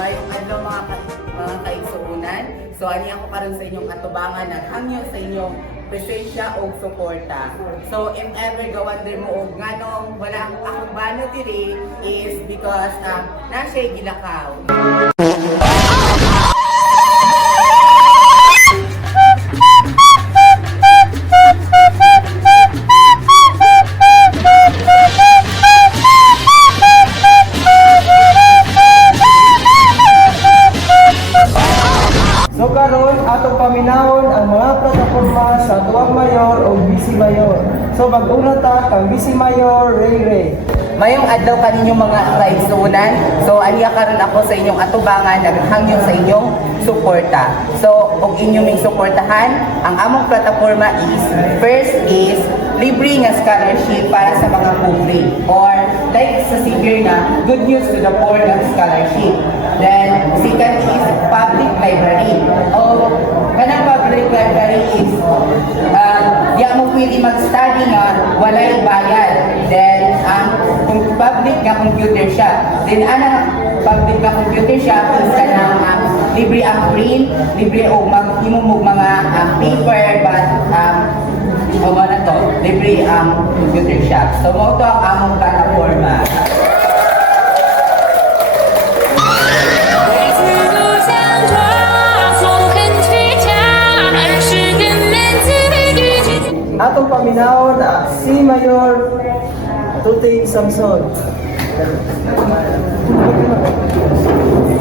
Mayong adlaw mga kaigsuunan. So ani ako karon sa inyong atubangan naghangyo sa inyong presensya o suporta. So if ever gawander mo og nganong wala akong bano diri is because na siya gilakaw. So karon atong paminahon ang mga plataporma sa Tuwang Mayor o Vice Mayor. So mag-una ta kang Vice Mayor Ray Ray. Mayong adlaw kaninyong mga kaigsuunan. So aniya karon ako sa inyong atubangan naghangyo sa inyong suporta. So og inyong suportahan ang among plataporma is first is libre nga scholarship para sa mga pobre or like sa sige na good news to the poor nga scholarship. Then second is public library. O kanang public library is di mo pwede mag-study nga walay bayad. Then kung public nga computer siya. Then public nga computer siya is kanang libre ang print, libre o maghimong mga paper but o na to, libre ang computer shop. So mo to ang among plataforma. Atong paminahon si Mayor Tuting Samson.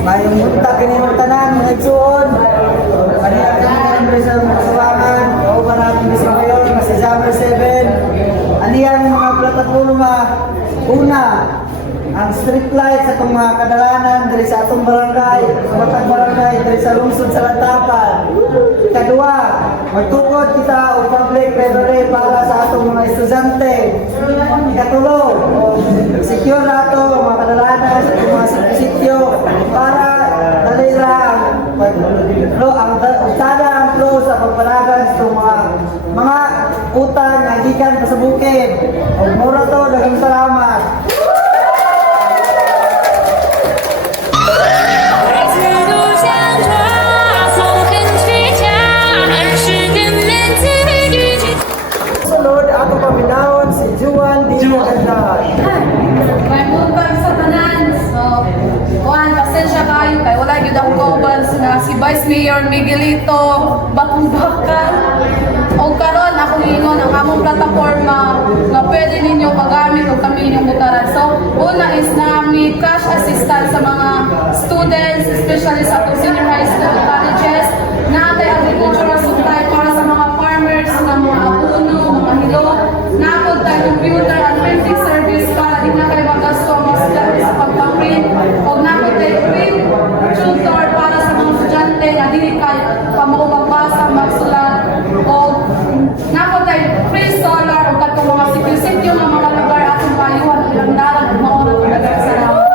Mayong munta kanyang tanan mga igsuon. Kanina kanyang sa suwangan. O ba natin si Mayor na si Summer 7. Aniyang mga plataforma. Una, ang street light sa itong mga kadalanan dari sa atong barangay, sa matag barangay, dari sa lungsod sa Lantapan. Kadua, magtukod kita o public library para sa atong mga estudyante. Ikatulo, secure na ito ang mga kadalanan sa itong mga sityo para dali lang ang usada ang flow sa pagpalagan sa itong mga utang na gikan pa sa bukid. O mura to, dagang salamat. Ako paminahon si Juan Di Magandang. May mubag sa tanan. So, kuhan, pasensya kayo kay wala gyud ang kauban nga si Vice Mayor Miguelito Bakang-Bakang. O karon ako ingon ang among plataforma nga pwede ninyo magamit kung kami inyong butaran. So, una is na may cash assistance sa mga students, especially sa senior high school colleges, na atay agricultural supply para sa mga farmers na mga puno, mga hilo, napod tayo computer and printing service para di na kayo magasto ang mga estudyante sa pagpaprint, o napod tayo print tutor para sa mga estudyante na dili kayo pamaubang-basa, magsulat, o napod tayo free solar o katong mga sityo-sityo ng mga lugar atong payuhan ilang dalan at maunang talagang salamat.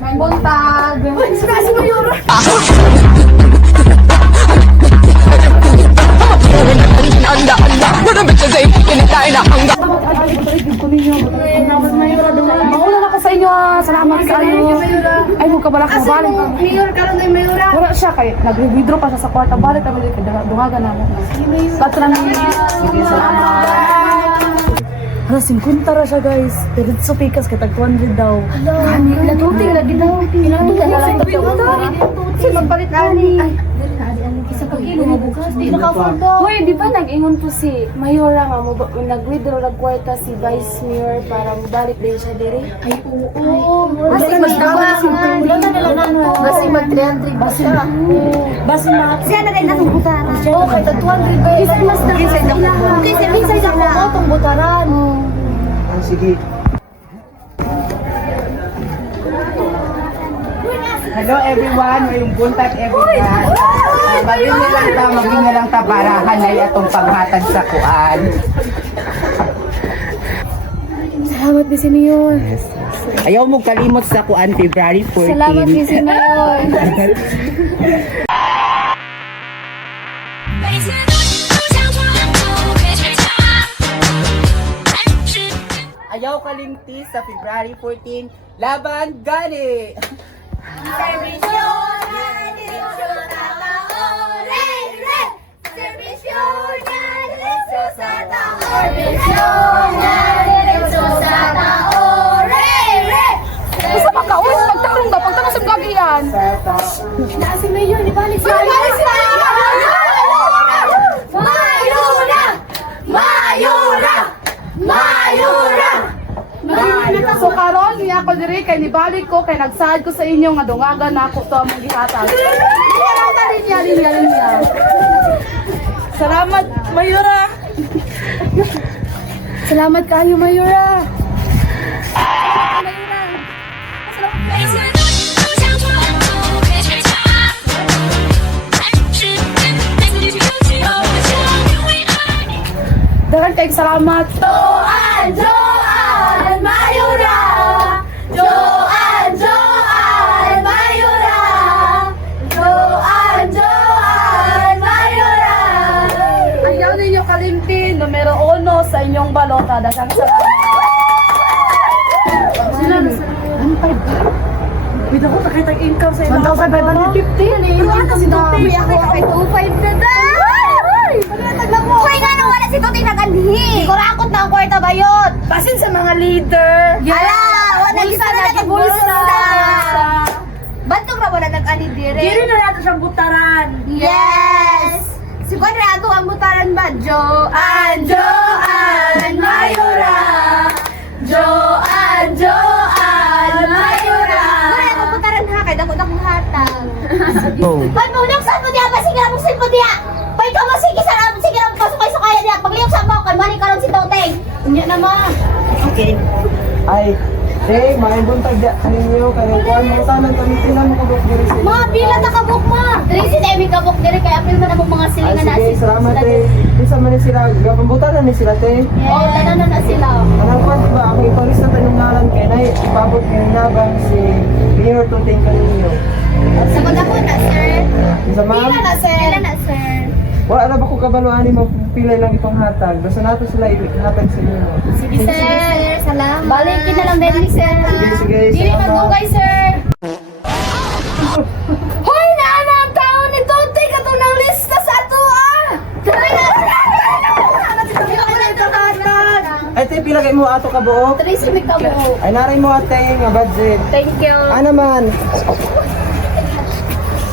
May buntag. Kasi Mayor. Mauna na ko sa inyo. Salamat sa inyo. Ay, huwag ka balak mo balik. Mayor, karon na Mayor. Wala siya kay nag-withdraw pa siya sa kwarta. Balik kami dito. Dungagan na mo. Bato na niya. Sige, salamat. Hala, 50 ra siya guys. Pero sa pikas kitag 200 daw. Kani, natuting lagi daw. Ilang Wala lang Kasi magpalit ani. Ay, isa pa kilo mabukas. Di naka-afford daw. Hoy, di ba nag-ingon po si Mayora nga mo nag-withdraw ng kwarta si Vice Mayor para balik din siya diri? Ay, oo. Kasi mas Basi mag 300 basi na. Basi na. Siya na rin natong butaran. Oo, kay 200 ba? Kasi mas na. Kasi minsan sa ko tong butaran. Sige. Hello everyone, ngayong buntag everyone. Maging na lang ta barahan na atong paghatag sa kuan. Salamat, Bisi Mayor. Ayaw mo kalimot sa kuan February 14. Salamat, Bisi Mayor. Ayaw kalimti sa February 14. Laban gani! Basta magkaon, magtarong ka, pagtarong sa gagiyan. Si Mayor, di balik siya. So karon niya ako diri kay nibalik ko kay nagsaad ko sa inyo nga dungagan na ako to among gihatag. Linya. Salamat Mayora. Salamat kayo, Mayora. Dagan kay salamat. Ayaw ninyo kalimtin, numero 1 sa inyong balota. Dagang salamat. Wait ako, nakita yung income sa ilang 1,550 yan eh. Kasi Tutoy, ako kay 2.5 na dahil. Hoy nga nang wala si Tutoy naganhi. Kurakot na ang kwarta bayot. Basin sa mga leader. Ala, wala Bulsa kita na na, nag-bulsa. bulsa. Bantong ra wala nag-ani dire. Diri na natin siyang butaran. Yes! Si Quadrado ang butaran ba? Joan Mayora! Joan Mayora! Wala ang butaran ha, kaya dako-dakong hatang. Oh. Pag maunang saan mo diya, sige na mong sin mo diya! Pag ka mo, sige na mong pasok kayo diya! Pagliyok sa mo, kalmani ka ron si Toteng! Hindi na mo! Okay. Ay, may buntag dyan ninyo. Kaya kuhan mo tanan kami tinan mo kung diri sa Ma, bila na kabuk ma! Dili si Demi kabuk dire, kaya apil man ang mga Ay, silingan na sige, salamat Bisa man ni sila. Gapambutan na ni sila Oo, tanan na sila. Anong kwan diba? Ang ipalis na tayong ngalan kay na ipabot ng naban si Mayor Tuting Kaninyo. Sagot ako na, sir. Isa ma'am? Pila na, sir. Wala na ba ko kabaluan ni mapipilay lang itong hatag. Basta nato sila hatag sa inyo. Sige, sir. Salamat. Balikin na lang din, sir. Sige, Dili salamat. magugay, sir. Hoy, naana ang tao ni Tote kato ng lista sa ato ah! Ay, te, pila kayo mo ato ka buo? Tracy, may kabuo. Ay, naray mo ate nga budget. Thank you. Ano man?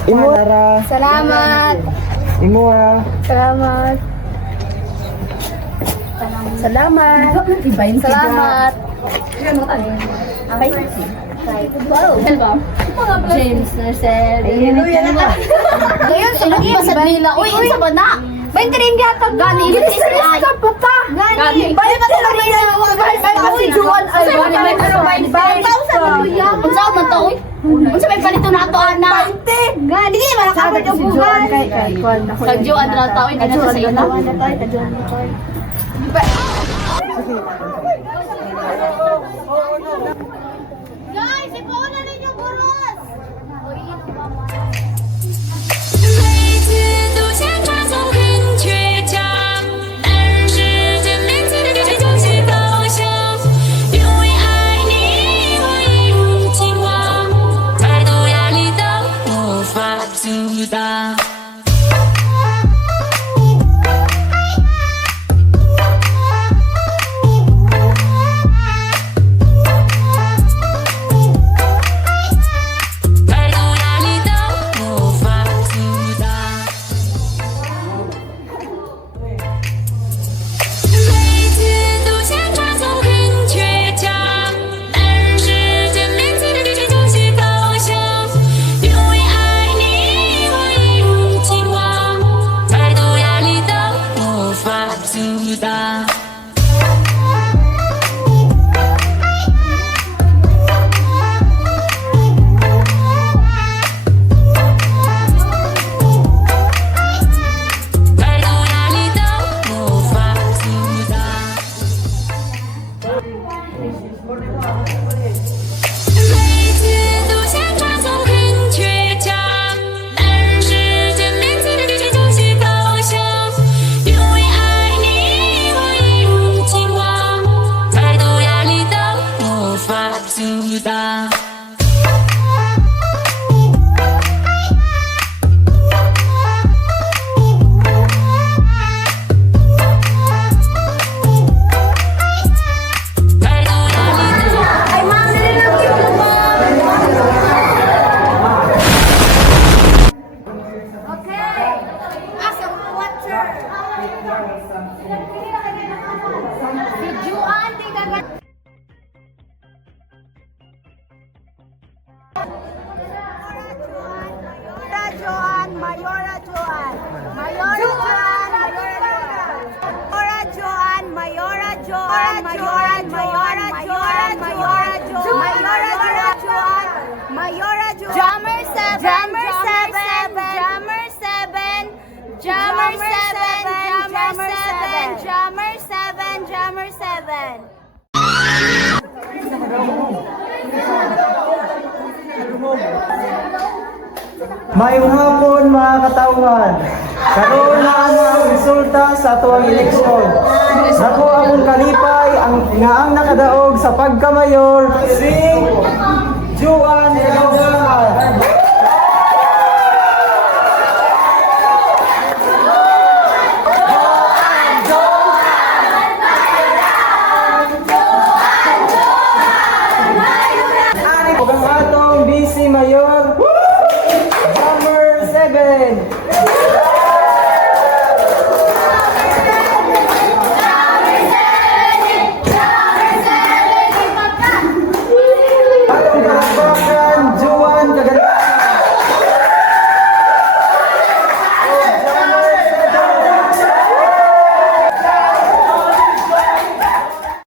Imo Lara. Salamat. Imo ah. Salamat. Salamat. Salamat. Wow. James Nursel. Ngayon, sunod pa sa nila. Uy, isa ba na? 20 rin gatag mo. Gani, ilit si Ay. Gani. Bayan ka sa rin na. Uy, Juan. Ay, gani, may pero 20,000 na kuya. Unsa man to? Unsa may palito na ato, ana? 20. Gani, di man cover yung buhay. Sa Juan na tao, hindi na sa ila. Guys, ipuon na ninyo buros. 每次都想抓走很倔强，但是这每次的追求是高效，因为爱你我一如既往，再多压力都无法阻挡。sudah. Ay, ma'am, nilang yung ma'am. Okay. As a watcher. Si Juan, tingnan. Mayora Joan, Mayora Joan, Mayora Joan, Mayora Joan, Mayora Joan, Mayora Joan, Mayora Joan, Mayora Joan, Drummer 7, Drummer 7, Drummer 7, Drummer 7, Drummer 7, Drummer 7, Drummer 7. Mayong hapon mga katauhan. Karoon na ang resulta sa tuwang eleksyon. Nako akong kalipay ang nakadaog sa pagkamayor si Juan Joan. Ug ang atong BC Mayor Drummer 7.